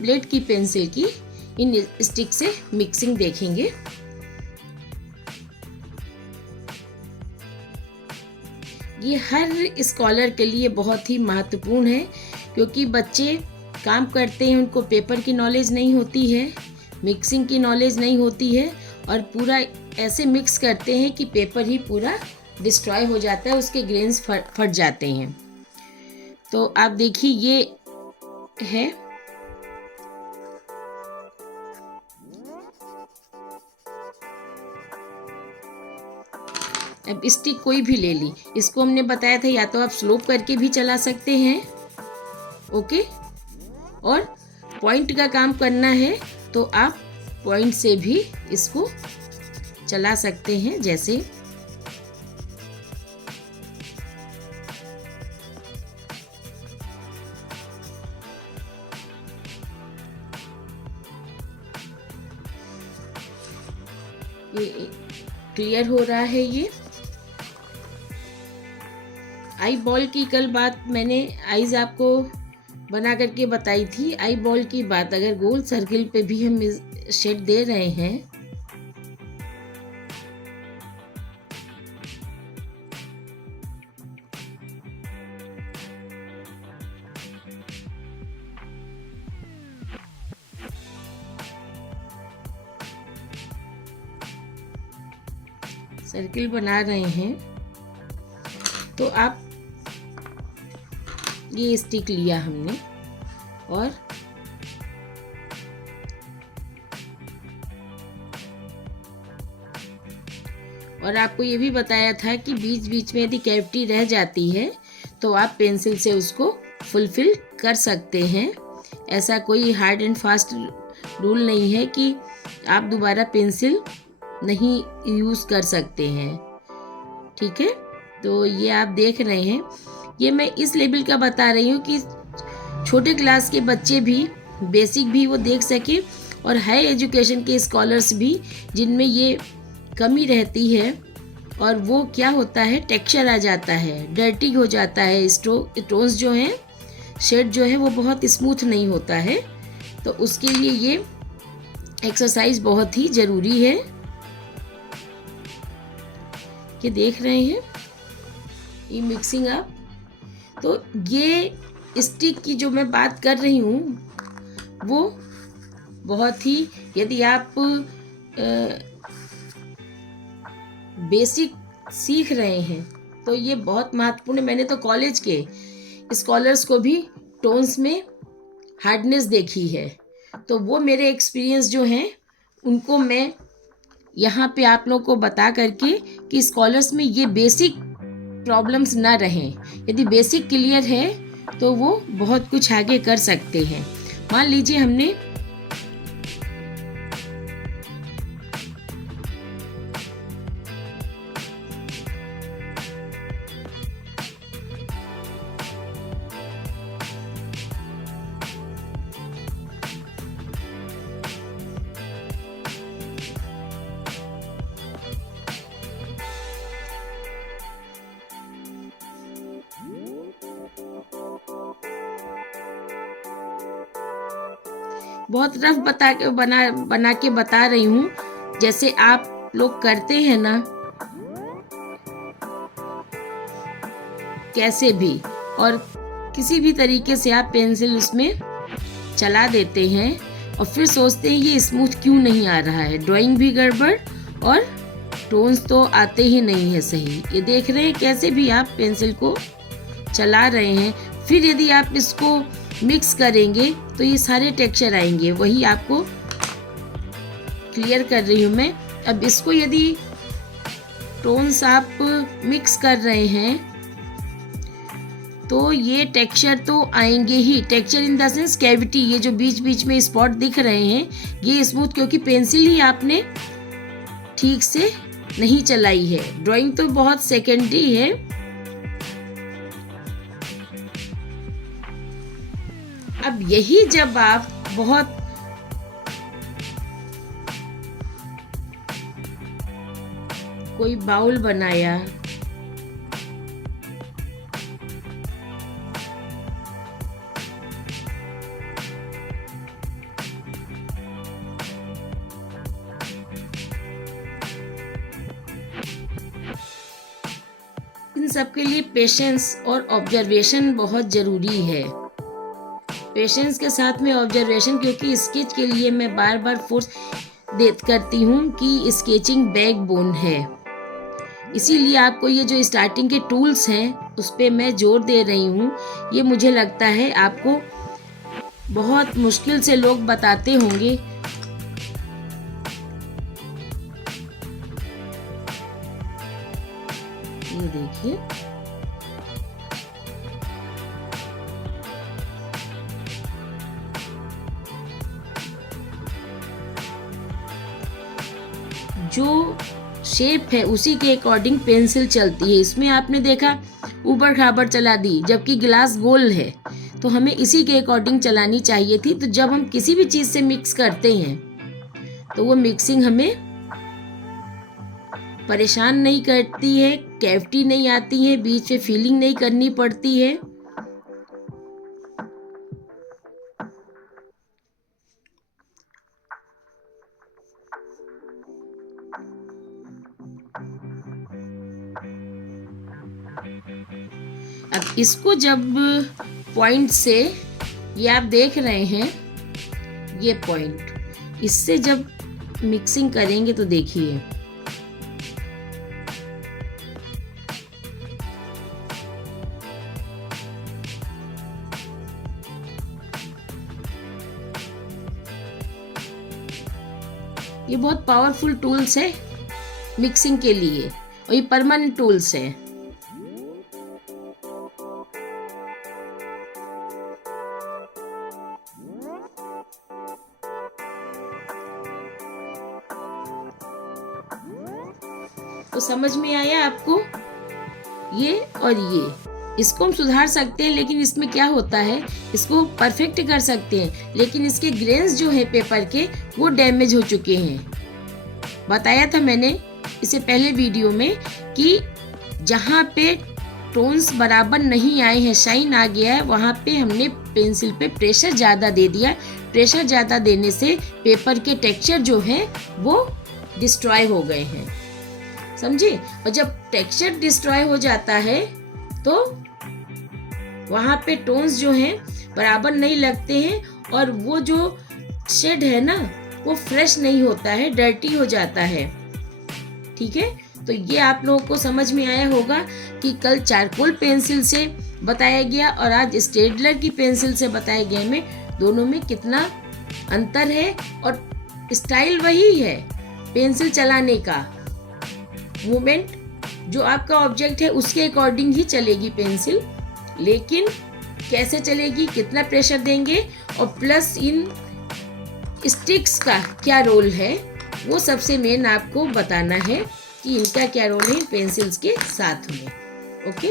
Blade की pencil की इन stick से मिक्सिंग देखेंगे। ये हर स्कॉलर के लिए बहुत ही महत्वपूर्ण है, क्योंकि बच्चे काम करते हैं, उनको पेपर की नॉलेज नहीं होती है, मिक्सिंग की नॉलेज नहीं होती है, और पूरा ऐसे मिक्स करते हैं कि पेपर ही पूरा डिस्ट्रॉय हो जाता है, उसके ग्रेन्स फट जाते हैं। तो आप देखिए ये है। अब स्टिक कोई भी ले ली, इसको हमने बताया था या तो आप स्लोप करके भी चला सकते हैं, ओके, और पॉइंट का काम करना है तो आप पॉइंट से भी इसको चला सकते हैं। जैसे ये क्लियर हो रहा है। ये आई बॉल की कल बात मैंने आईज आपको बना करके बताई थी। आई बॉल की बात, अगर गोल सर्किल पे भी हम शेड दे रहे हैं सर्किल बना रहे हैं तो आप ये स्टिक लिया हमने और आपको ये भी बताया था कि बीच बीच में यदि कैविटी रह जाती है तो आप पेंसिल से उसको फुलफिल कर सकते हैं। ऐसा कोई हार्ड एंड फास्ट रूल नहीं है कि आप दोबारा पेंसिल नहीं यूज़ कर सकते हैं, ठीक है। तो ये आप देख रहे हैं, ये मैं इस लेवल का बता रही हूँ कि छोटे क्लास के बच्चे भी बेसिक भी वो देख सके, और हाई एजुकेशन के स्कॉलर्स भी जिनमें ये कमी रहती है और वो क्या होता है, टेक्सचर आ जाता है, डर्टी हो जाता है, टोन्स जो हैं, शेड जो है वो बहुत स्मूथ नहीं होता है। तो उसके लिए ये एक्सरसाइज बहुत ही ज़रूरी है। ये देख रहे हैं ये मिक्सिंग अप। तो ये स्टिक की जो मैं बात कर रही हूँ वो बहुत ही, यदि आप बेसिक सीख रहे हैं तो ये बहुत महत्वपूर्ण है। मैंने तो कॉलेज के स्कॉलर्स को भी टोन्स में हार्डनेस देखी है, तो वो मेरे एक्सपीरियंस जो हैं उनको मैं यहाँ पे आप लोगों को बता करके कि स्कॉलर्स में ये बेसिक प्रॉब्लम्स ना रहें। यदि बेसिक क्लियर है तो वो बहुत कुछ आगे कर सकते हैं। मान लीजिए हमने बहुत रफ बना के बता रही हूँ, जैसे आप लोग करते हैं ना, कैसे भी और किसी भी तरीके से आप पेंसिल उसमें चला देते हैं और फिर सोचते हैं ये स्मूथ क्यों नहीं आ रहा है, ड्राइंग भी गड़बड़ और टोन्स तो आते ही नहीं है सही। ये देख रहे हैं कैसे भी आप पेंसिल को चला रहे हैं। फिर यदि आप इसको मिक्स करेंगे तो ये सारे टेक्सचर आएंगे, वही आपको क्लियर कर रही हूँ मैं। अब इसको यदि टोन्स आप मिक्स कर रहे हैं तो ये टेक्सचर तो आएंगे ही। Texture in the sense cavity, ये जो बीच बीच में स्पॉट दिख रहे हैं ये स्मूथ, क्योंकि पेंसिल ही आपने ठीक से नहीं चलाई है। ड्राइंग तो बहुत सेकेंडरी है। अब यही जब आप बहुत कोई बाउल बनाया, सब के लिए पेशेंस और ऑब्जर्वेशन बहुत ज़रूरी है। पेशेंस के साथ में ऑब्जर्वेशन, क्योंकि स्केच के लिए मैं बार बार फोर्स करती हूँ कि स्केचिंग बैकबोन है। इसीलिए आपको ये जो स्टार्टिंग के टूल्स हैं उस पर मैं जोर दे रही हूँ। ये मुझे लगता है आपको बहुत मुश्किल से लोग बताते होंगे। ये देखिए, जो शेप है उसी के अकॉर्डिंग पेंसिल चलती है। इसमें आपने देखा ऊबड़ खाबड़ चला दी, जबकि गिलास गोल है, तो हमें इसी के अकॉर्डिंग चलानी चाहिए थी। तो जब हम किसी भी चीज़ से मिक्स करते हैं तो वो मिक्सिंग हमें परेशान नहीं करती है, कैविटी नहीं आती है, बीच में फिलिंग नहीं करनी पड़ती है। अब इसको जब पॉइंट से, ये आप देख रहे हैं ये पॉइंट, इससे जब मिक्सिंग करेंगे तो देखिए ये बहुत पावरफुल टूल्स है मिक्सिंग के लिए, और ये परमानेंट टूल्स है। तो समझ में आया आपको? ये और ये इसको हम सुधार सकते हैं, लेकिन इसमें क्या होता है, इसको परफेक्ट कर सकते हैं, लेकिन इसके ग्रेन्स जो है पेपर के वो डैमेज हो चुके हैं। बताया था मैंने इससे पहले वीडियो में कि जहाँ पे टोन्स बराबर नहीं आए हैं, शाइन आ गया है, वहाँ पे हमने पेंसिल पे प्रेशर ज़्यादा दे दिया। प्रेशर ज़्यादा देने से पेपर के टेक्सचर जो है वो डिस्ट्रॉय हो गए हैं, समझे। और जब टेक्सचर डिस्ट्रॉय हो जाता है तो वहाँ पे टोन्स जो हैं बराबर नहीं लगते हैं, और वो जो शेड है ना वो फ्रेश नहीं होता है, डर्टी हो जाता है। ठीक है, तो ये आप लोगों को समझ में आया होगा कि कल चारकोल पेंसिल से बताया गया और आज स्टेडलर की पेंसिल से बताया गया में दोनों में कितना अंतर है। और स्टाइल वही है, पेंसिल चलाने का मूवमेंट जो आपका ऑब्जेक्ट है उसके अकॉर्डिंग ही चलेगी पेंसिल, लेकिन कैसे चलेगी, कितना प्रेशर देंगे, और प्लस इन स्टिक्स का क्या रोल है, वो सबसे मेन आपको बताना है कि इनका क्या रोल है पेंसिल्स के साथ में। ओके।